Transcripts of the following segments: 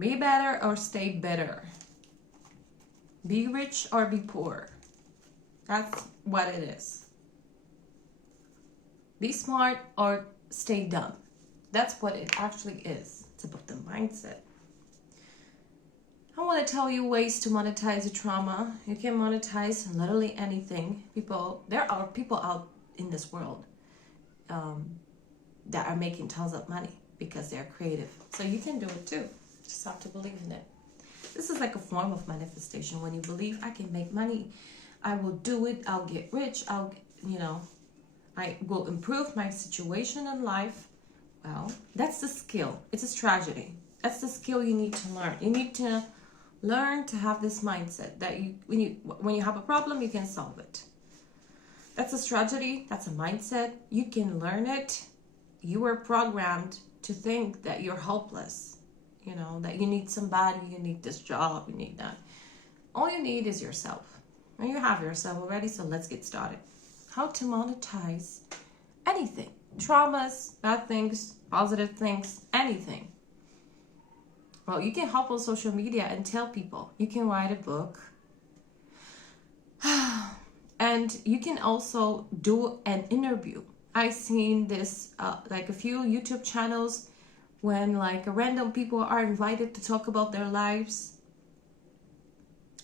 Be better or stay bitter. Be rich or be poor. That's what it is. Be smart or stay dumb. That's what it actually is. It's about the mindset. I want to tell you ways to monetize your trauma. You can monetize literally anything. There are people out in this world that are making tons of money because they're creative. So you can do it too. Just have to believe in it. This is like a form of manifestation. When you believe I can make money, I will do it. I'll get rich. I will improve my situation in life. Well, that's the skill. It's a strategy. That's the skill you need to learn. You need to learn to have this mindset that when you have a problem, you can solve it. That's a strategy. That's a mindset. You can learn it. You were programmed to think that you're hopeless. That you need somebody, you need this job, you need that. All you need is yourself. And you have yourself already, so let's get started. How to monetize anything. Traumas, bad things, positive things, anything. Well, you can hop on social media and tell people. You can write a book. And you can also do an interview. I've seen this, like a few YouTube channels when like random people are invited to talk about their lives.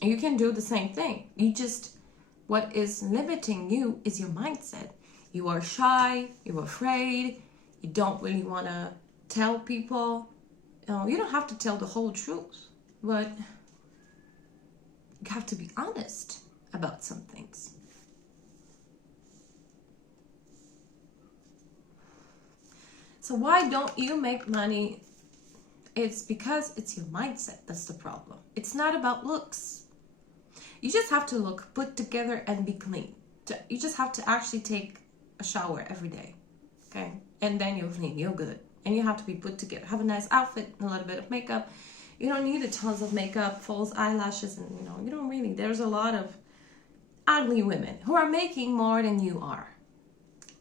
You can do the same thing. What is limiting you is your mindset. You are shy, you're afraid, you don't really want to tell people. You don't have to tell the whole truth, but you have to be honest about some things. So why don't you make money? It's because it's your mindset that's the problem. It's not about looks. You just have to look put together and be clean. You just have to actually take a shower every day, okay? And then you're clean, you're good. And you have to be put together. Have a nice outfit, a little bit of makeup. You don't need a tons of makeup, false eyelashes, and you don't really. There's a lot of ugly women who are making more than you are.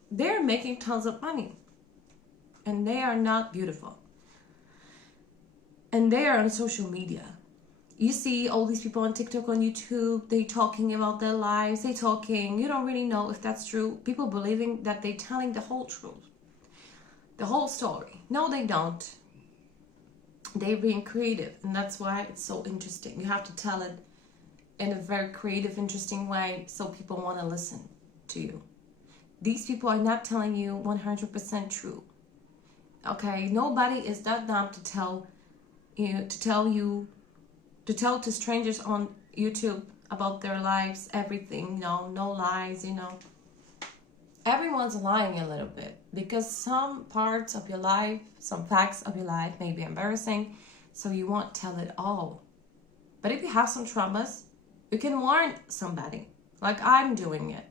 They're making tons of money. And they are not beautiful. And they are on social media. You see all these people on TikTok, on YouTube, they talking about their lives, you don't really know if that's true. People believing that they're telling the whole truth, the whole story. No, they don't. They're being creative, and that's why it's so interesting. You have to tell it in a very creative, interesting way so people want to listen to you. These people are not telling you 100% true. Okay, nobody is that dumb to tell to strangers on YouTube about their lives, everything, no lies, Everyone's lying a little bit because some parts of your life, some facts of your life may be embarrassing, so you won't tell it all. But if you have some traumas, you can warn somebody, like I'm doing it.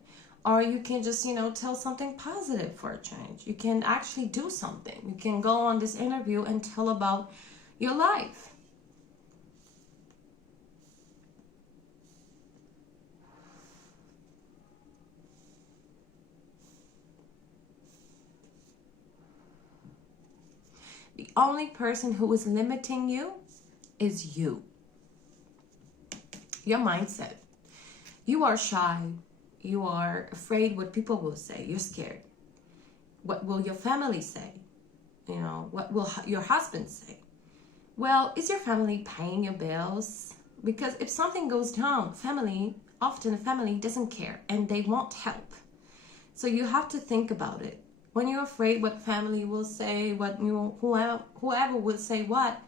Or you can just, tell something positive for a change. You can actually do something. You can go on this interview and tell about your life. The only person who is limiting you is you. Your mindset. You are shy. You are afraid what people will say. You're scared. What will your family say? What will your husband say? Well, is your family paying your bills? Because if something goes down, often family doesn't care and they won't help. So you have to think about it. When you're afraid what family will say, whoever will say what,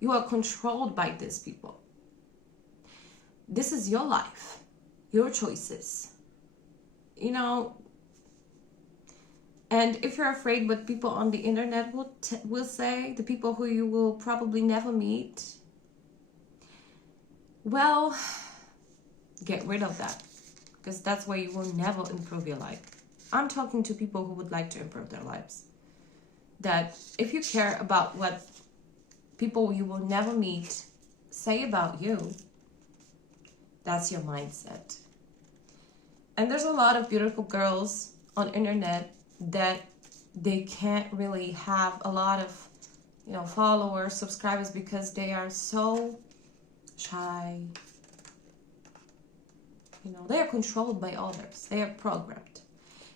you are controlled by these people. This is your life, your choices. And if you're afraid what people on the internet will say, the people who you will probably never meet, well, get rid of that, because that's why you will never improve your life. I'm talking to people who would like to improve their lives. That if you care about what people you will never meet say about you, that's your mindset. And there's a lot of beautiful girls on internet that they can't really have a lot of followers, subscribers, because they are so shy. They are controlled by others. They are programmed.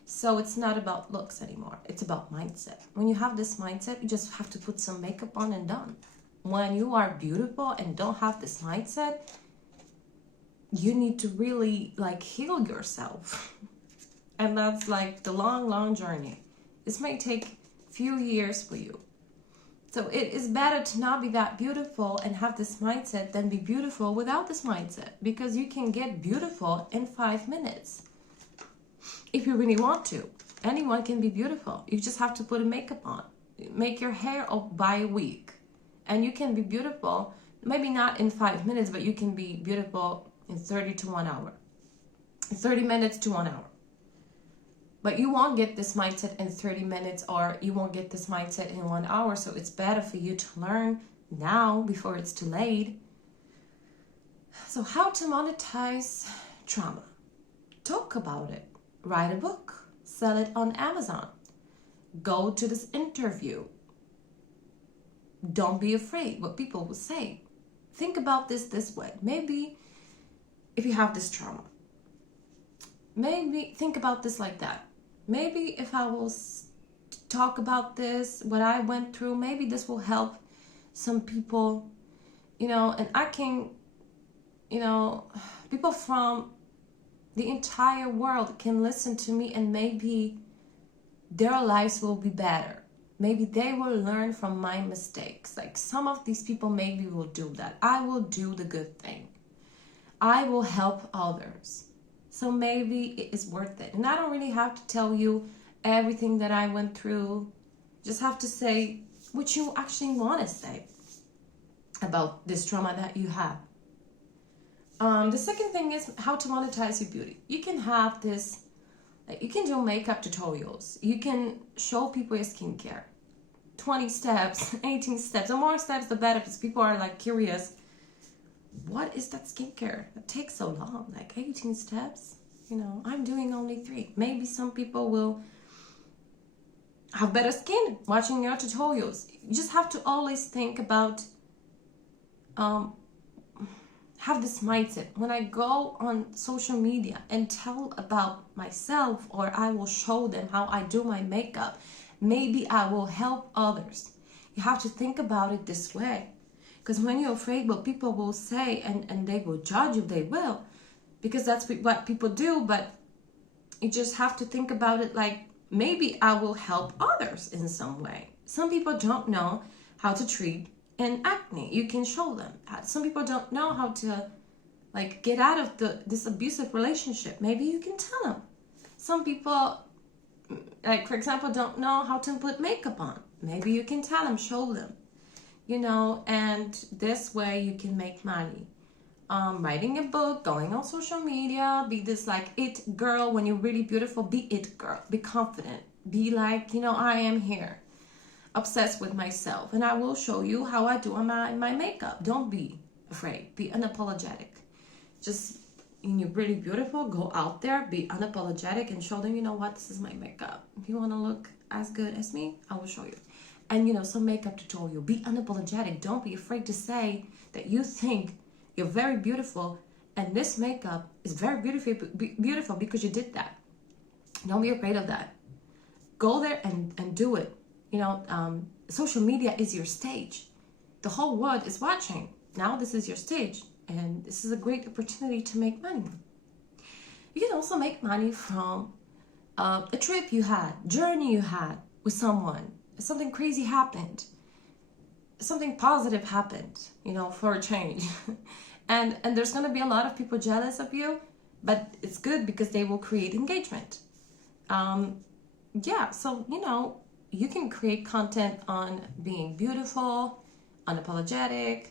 So it's not about looks anymore. It's about mindset. When you have this mindset, you just have to put some makeup on and done. When you are beautiful and don't have this mindset, you need to really heal yourself. And that's the long journey. This may take few years for you. So it is better to not be that beautiful and have this mindset than be beautiful without this mindset, because you can get beautiful in 5 minutes. If you really want to. Anyone can be beautiful. You just have to put a makeup on. Make your hair up by a week. And you can be beautiful, maybe not in 5 minutes, but you can be beautiful in 30 to 1 hour. 30 minutes to 1 hour. But you won't get this mindset in 30 minutes, or you won't get this mindset in 1 hour. So it's better for you to learn now before it's too late. So how to monetize trauma. Talk about it. Write a book. Sell it on Amazon. Go to this interview. Don't be afraid what people will say. Think about this way. Maybe if you have this trauma, maybe think about this like that. Maybe if I will talk about this, what I went through, maybe this will help some people, and I can, people from the entire world can listen to me, and maybe their lives will be better. Maybe they will learn from my mistakes. Some of these people maybe will do that. I will do the good thing. I will help others. So maybe it is worth it. And I don't really have to tell you everything that I went through. Just have to say what you actually want to say about this trauma that you have. The second thing is how to monetize your beauty. You can have this, you can do makeup tutorials. You can show people your skincare. 20 steps, 18 steps. The more steps, the better, because people are curious. What is that skincare? It takes so long, 18 steps. I'm doing only 3. Maybe some people will have better skin watching your tutorials. You just have to always think about, have this mindset. When I go on social media and tell about myself, or I will show them how I do my makeup, maybe I will help others. You have to think about it this way. Because when you're afraid what people will say and they will judge you, they will. Because that's what people do. But you just have to think about it maybe I will help others in some way. Some people don't know how to treat an acne. You can show them. Some people don't know how to get out of this abusive relationship. Maybe you can tell them. Some people, for example, don't know how to put makeup on. Maybe you can tell them, show them. And this way you can make money. Writing a book, going on social media, be this it girl. When you're really beautiful, be it girl. Be confident. Be I am here. Obsessed with myself. And I will show you how I do my makeup. Don't be afraid. Be unapologetic. Just, when you're really beautiful, go out there, be unapologetic, and show them, this is my makeup. If you want to look as good as me, I will show you. And some makeup tutorial. Be unapologetic. Don't be afraid to say that you think you're very beautiful and this makeup is very beautiful because you did that. Don't be afraid of that. Go there and do it. Social media is your stage. The whole world is watching. Now this is your stage, and this is a great opportunity to make money. You can also make money from a trip you had, journey you had with someone. Something crazy happened. Something positive happened, for a change. and there's going to be a lot of people jealous of you, but it's good because they will create engagement. So, you can create content on being beautiful, unapologetic,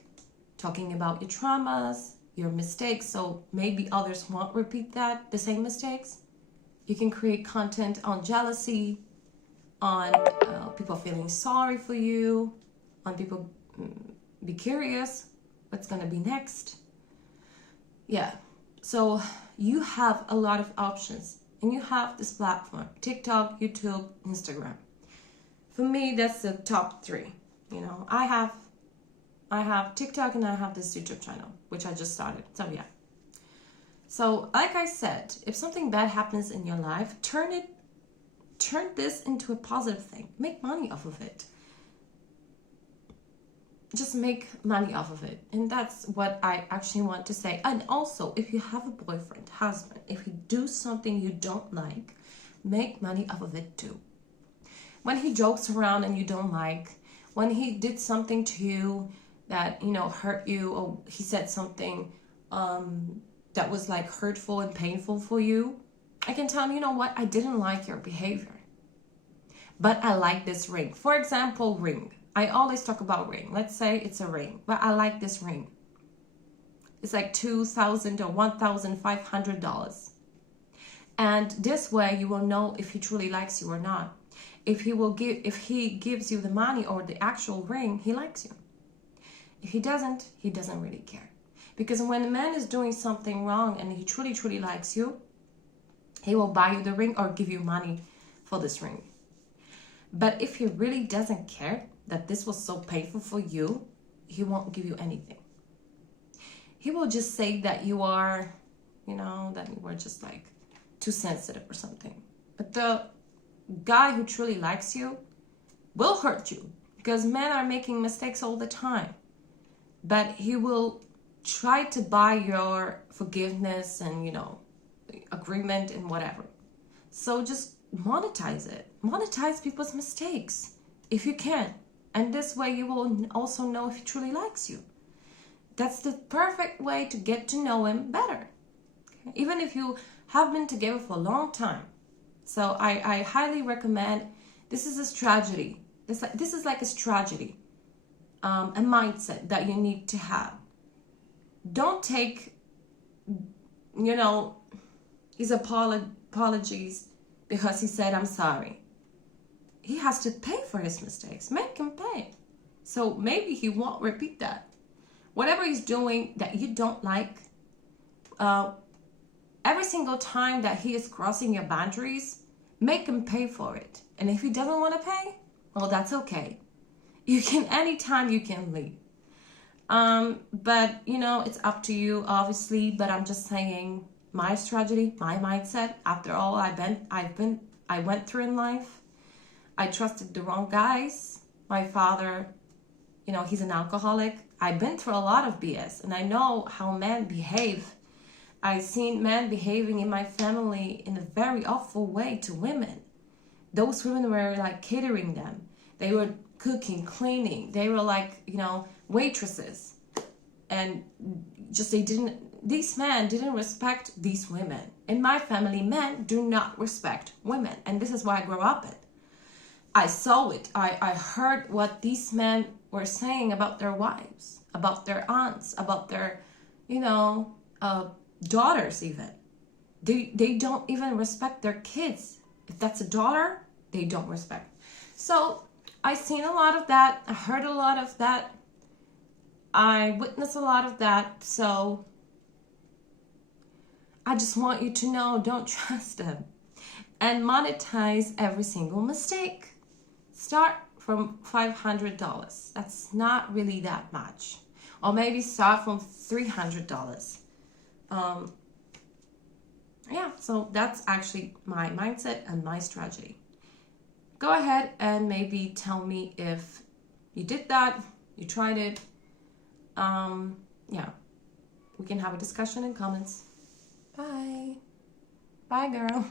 talking about your traumas, your mistakes, so maybe others won't repeat the same mistakes. You can create content on jealousy, on people feeling sorry for you, on people be curious what's going to be next. So you have a lot of options, and you have this platform: TikTok, YouTube, Instagram. For me, that's the top 3. You know, I have TikTok and I have this YouTube channel, which I just started. So yeah. So like I said, if something bad happens in your life, turn this into a positive thing. Make money off of it. Just make money off of it. And that's what I actually want to say. And also, if you have a boyfriend, husband, if he do something you don't like, make money off of it too. When he jokes around and you don't like, when he did something to you that, you know, hurt you, or he said something that was like hurtful and painful for you, I can tell him, you know what, I didn't like your behavior, but I like this ring. For example, ring. I always talk about ring. Let's say it's a ring, but I like this ring. It's like $2,000 or $1,500. And this way you will know if he truly likes you or not. If he gives you the money or the actual ring, he likes you. If he doesn't really care. Because when a man is doing something wrong and he truly, truly likes you, he will buy you the ring or give you money for this ring. But if he really doesn't care that this was so painful for you, he won't give you anything. He will just say that you are, you know, that you were just like too sensitive or something. But the guy who truly likes you will hurt you, because men are making mistakes all the time. But he will try to buy your forgiveness and, you know, agreement and whatever. So just monetize it. Monetize people's mistakes if you can. And this way you will also know if he truly likes you. That's the perfect way to get to know him better. Okay? Even if you have been together for a long time. So I highly recommend, this is a strategy. This is like a strategy, a mindset that you need to have. Don't take, you know, his apologies because he said, I'm sorry. He has to pay for his mistakes. Make him pay. So maybe he won't repeat that. Whatever he's doing that you don't like, every single time that he is crossing your boundaries, make him pay for it. And if he doesn't want to pay, well, that's okay. You can, anytime you can leave. But you know, it's up to you, obviously, but I'm just saying my strategy, my mindset, after all I went through in life. I trusted the wrong guys. My father, you know, he's an alcoholic. I've been through a lot of BS, and I know how men behave. I've seen men behaving in my family in a very awful way to women. Those women were like catering them. They were cooking, cleaning. They were like, you know, waitresses. And just these men didn't respect these women. In my family, men do not respect women. And this is why I grew up in. I saw it. I heard what these men were saying about their wives, about their aunts, about their, you know, daughters even. They don't even respect their kids. If that's a daughter, they don't respect. So I seen a lot of that. I heard a lot of that. I witnessed a lot of that. So I just want you to know, don't trust them. And monetize every single mistake. Start from $500. That's not really that much. Or maybe start from $300. Yeah, so that's actually my mindset and my strategy. Go ahead and maybe tell me if you did that, you tried it. Yeah, we can have a discussion in comments. Bye. Bye, girl.